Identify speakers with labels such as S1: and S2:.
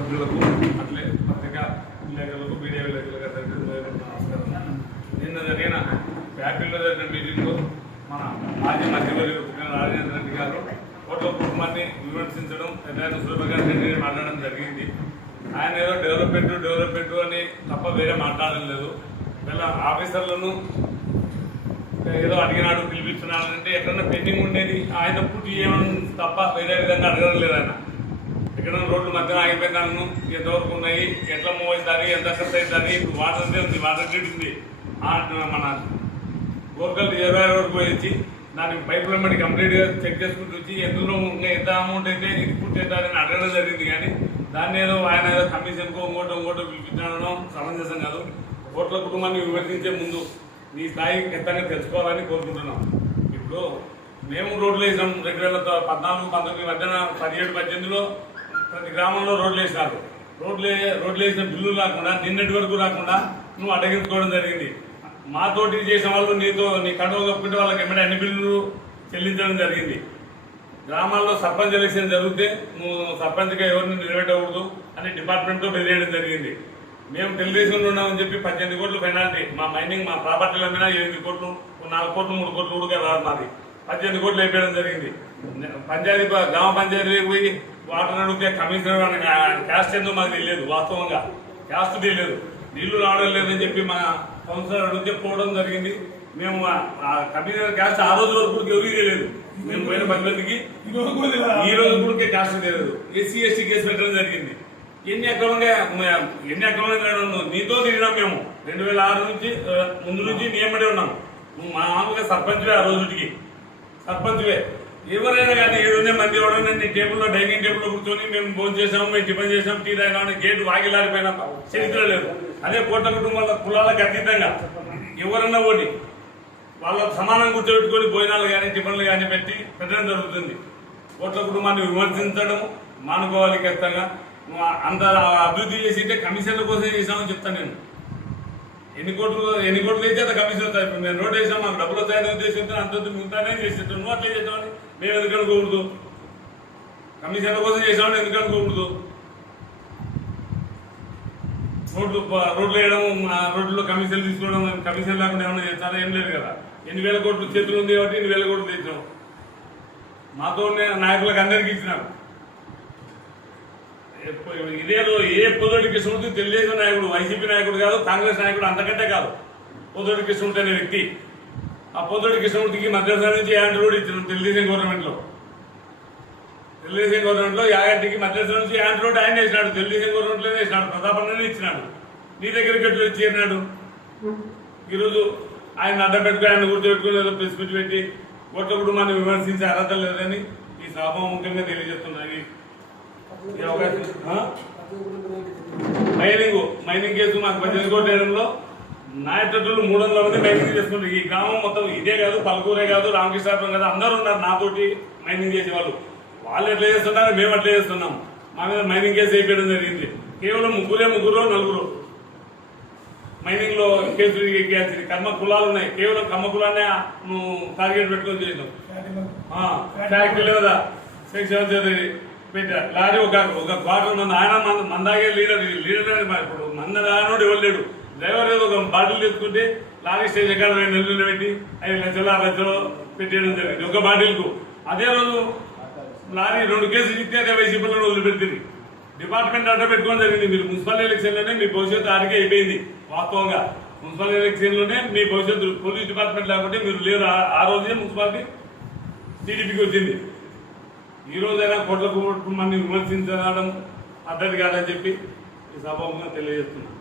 S1: సభ్యులకు అట్లే పత్రికా విలేకరులకు మీడియా విలేకరులకు నమస్కారం నిన్న జరిగిన బ్యాపిల్లో జరిగిన మీటింగ్లో మన మాజీ మంత్రివర్యులు రాజేంద్ర రెడ్డి గారు కోట్ల కుటుంబాన్ని విమర్శించడం పెద్ద సులభంగా రెడ్డి మాట్లాడడం జరిగింది. ఆయన ఏదో డెవలప్మెంట్ డెవలప్మెంట్ అని తప్ప వేరే మాట్లాడడం లేదు. వీళ్ళ ఆఫీసర్లను ఏదో అడిగినాడు పిలిపిస్తున్నాడు అంటే ఎక్కడన్నా పెండింగ్ ఉండేది ఆయన పూర్తి చేయమని తప్ప వేరే విధంగా అడగడం లేదు ఆయన. ఎక్కడ రోడ్లు మధ్యన ఆగిపోయినాను ఎంతవరకు ఉన్నాయి? ఎట్లా మూవ్ అవుతుంది ఎంత ఖర్చు అవుతుంది ఇప్పుడు వాటర్ అంతే ఉంది. వాటర్ గ్రిడ్ ఉంది. ఆ మన గోర్కల్ రిజర్వాయర్ వరకు పోయి వచ్చి దాని పైప్ లైన్ కంప్లీట్గా చెక్ చేసుకుంటూ వచ్చి ఎందులో ఇంకా ఎంత అమౌంట్ అయితే ఇది పూర్తి అవుతారని అడగడం జరిగింది. కానీ దాన్ని ఏదో ఆయన ఏదో కమిషన్కో ఇంకోటో ఇంకోటో పిలిపించడం సమంజసం కాదు. కోట్ల కుటుంబాన్ని విమర్శించే ముందు నీ స్థాయి ఖచ్చితంగా తెలుసుకోవాలని కోరుకుంటున్నాం. ఇప్పుడు మేము రోడ్లు వేసాం రెండు వేల పద్నాలుగు పంతొమ్మిది మధ్యన పదిహేడు పద్దెనిమిదిలో ప్రతి గ్రామంలో రోడ్లు వేసినారు. రోడ్లు రోడ్లు వేసిన బిల్లులు రాకుండా నిన్నటి వరకు రాకుండా నువ్వు అడగించుకోవడం జరిగింది. మాతోటి చేసిన వాళ్ళు నీతో నీ కడువ కప్పుకుంటే వాళ్ళకి ఎమ్మడే అన్ని బిల్లులు చెల్లించడం జరిగింది. గ్రామాల్లో సర్పంచ్ ఎలక్షన్ జరిగితే నువ్వు సర్పంచ్గా ఎవరిని నిలబెట్టకూడదు అని డిపార్ట్మెంట్తో బెదిరేయడం జరిగింది. మేము తెలుగుదేశంలో ఉన్నామని చెప్పి పద్దెనిమిది కోట్లు పెనాల్టీ మా మైనింగ్ మా ప్రాపర్టీల మీద ఎనిమిది కోట్లు నాలుగు కోట్లు మూడు కోట్లు కూడా రాదు మాది. పద్దెనిమిది కోట్లు అయిపోయడం జరిగింది. పంచాయతీ గ్రామ పంచాయతీ పోయి వాటర్ అడిగితే కమిషనర్ అని క్యాస్ట్ ఏందో మాకు తెలియదు వాస్తవంగా. క్యాస్ట్ తెలియదు. నీళ్ళు రావడం లేదని చెప్పి మా కౌన్సిలర్ అడిగితే పోవడం జరిగింది. మేము కమిషనర్ క్యాస్ట్ ఆ రోజు వరకు ఎవరికి తెలియదు. మేము పోయిన పది మందికి. ఈ రోజు కూడా క్యాస్ట్ తెలియదు. ఎస్సీ ఎస్టీ కేసు పెట్టడం జరిగింది. ఎన్ని అక్రమంగా ఎన్ని అక్రమంగా. నీతో తిరిగినాం మేము. రెండు వేల ఆరు నుంచి ముందు నుంచి నియమడే ఉన్నాం. మా మామూలుగా సర్పంచ్వే ఆ రోజుకి సర్పంచ్వే. ఎవరైనా కానీ ఏడునే మంది ఎవరైనా నీ టేబుల్లో డైనింగ్ టేబుల్లో కూర్చొని మేము భోజనం చేసాము మేము టిఫిన్ చేసాం టీ తాగినాం గేటు వాగిలారిపోయినా చరిత్ర లేదు. అదే కోట కుటుంబాల కులాలకు అతీతంగా ఎవరన్నా ఓటి వాళ్ళ సమానం కూర్చోబెట్టుకొని భోజనాలు కానీ టిఫిన్లు కానీ పెట్టి పెట్టడం జరుగుతుంది. కోట్ల కుటుంబాన్ని విమర్శించడం మానుకోవాలి ఖచ్చితంగా. అంత అభివృద్ధి చేసింటే కమిషన్ల కోసం చేసామని చెప్తాను నేను. ఎన్ని కోట్లు ఎన్ని కోట్లు అయితే అంత కమిషన్ వస్తాయి. మేము రోడ్ వేసాం మాకు డబ్బులు వస్తాయనే ఉద్దేశంతో అంత మిగతానే చేసేట్టు నువ్వు అట్లా చేసామని మేము ఎందుకు అనుకోకూడదు? కమిషన్ల కోసం చేసామని ఎందుకు అనుకోకూడదు? రోడ్లు రోడ్లు వేయడం రోడ్లో రోడ్లలో కమిషన్లు తీసుకోవడం కమిషన్ లేకుండా ఏమైనా చేస్తారా? ఏం లేదు కదా. ఎన్ని వేల కోట్లు చేతులు ఉంది కాబట్టి ఎన్ని వేల కోట్లు తెచ్చాం మాతో నాయకులకు అందరికీ ఇచ్చినారు ఇదేదో ఏ పొదడి కృష్ణమూర్తి తెలుగుదేశం నాయకుడు వైసీపీ నాయకుడు కాదు కాంగ్రెస్ నాయకుడు అంతకంటే కాదు. పొదడి కృష్ణమూర్తి అనే వ్యక్తి. ఆ పొదడి కృష్ణమూర్తికి మద్రాసు నుంచి యాంటీ రోడ్ ఇచ్చిన తెలుగుదేశం గవర్నమెంట్లో. తెలుగుదేశం గవర్నమెంట్లో యాగంటికి మద్రాసు నుంచి యాంటీ రోడ్ ఆయన వేసినాడు తెలుగుదేశం గవర్నమెంట్లోనే వేసినాడు ప్రతాపన్ననే ఇచ్చినాడు. నీ దగ్గరికి ఎట్లా వచ్చి చేరినాడు ఈరోజు ఆయన అడ్డ పెట్టుకుని ఆయన కూర్చోబెట్టుకుని ఏదో ప్రెస్ మీట్ పెట్టి ఒకటప్పుడు కుటుంబాన్ని విమర్శించే అర్హత లేదని ఈ సభాముఖంగా తెలియజేస్తున్నాయి మైనింగ్ మైనింగ్ కేసు మాకు పద్దెనిమిది కోట్ల ఏడంలో నాయకులు మూడు వందల మంది మైనింగ్ చేసుకుంటారు ఈ గ్రామం మొత్తం ఇదే కాదు పలుకూరే కాదు రామకృష్ణాపురం కాదు అందరూ ఉన్నారు నాతోటి మైనింగ్ చేసే వాళ్ళు వాళ్ళు ఎట్లా చేస్తున్నారు మేము ఎట్లా చేస్తున్నాం? మా మీద మైనింగ్ కేసు అయిపోయడం జరిగింది. కేవలం ముగ్గురే ముగ్గురు నలుగురు. మైనింగ్లో కేసులు ఎక్కేయాల్సింది కర్మ కులాలు ఉన్నాయి. కేవలం కర్మ కులాన్ని నువ్వు టార్గెట్ పెట్టుకొని చేసినావు ఫ్యాక్టరీ లేదా సెక్షన్ చదివి పెట్టారు లారీ ఒక ఒక క్వార్టర్ మంది ఆయన మంద మందాగే లీడర్ లీడర్ అని ఇప్పుడు మంద దానోడు ఎవరు లేడు. డ్రైవర్ ఏదో ఒక బాటిల్ తీసుకుంటే లారీ స్టేజ్ ఎక్కడ రెండు నెలలు పెట్టి ఐదు లక్షలు ఆరు లక్షలు పెట్టేయడం జరిగింది. ఒక బాటిల్కు. అదే రోజు లారీ రెండు కేసులు ఇస్తే అదే వైసీపీలో వదిలిపెట్టింది. డిపార్ట్మెంట్ అడ్డ పెట్టుకోవడం జరిగింది. మీరు మున్సిపల్ ఎలక్షన్లోనే మీ భవిష్యత్తు ఆడికే అయిపోయింది వాస్తవంగా. మున్సిపల్ ఎలక్షన్లోనే మీ భవిష్యత్తు పోలీస్ డిపార్ట్మెంట్ లేకుంటే మీరు లేరు. ఆ- ఆ రోజే మున్సిపాలిటీ టీడీపీకి వచ్చింది. ఈ రోజైనా కోట్ల కుటుంబాన్ని విమర్శించడం పద్ధతి కాదని చెప్పి ఈ సభ తెలియజేస్తున్నాను.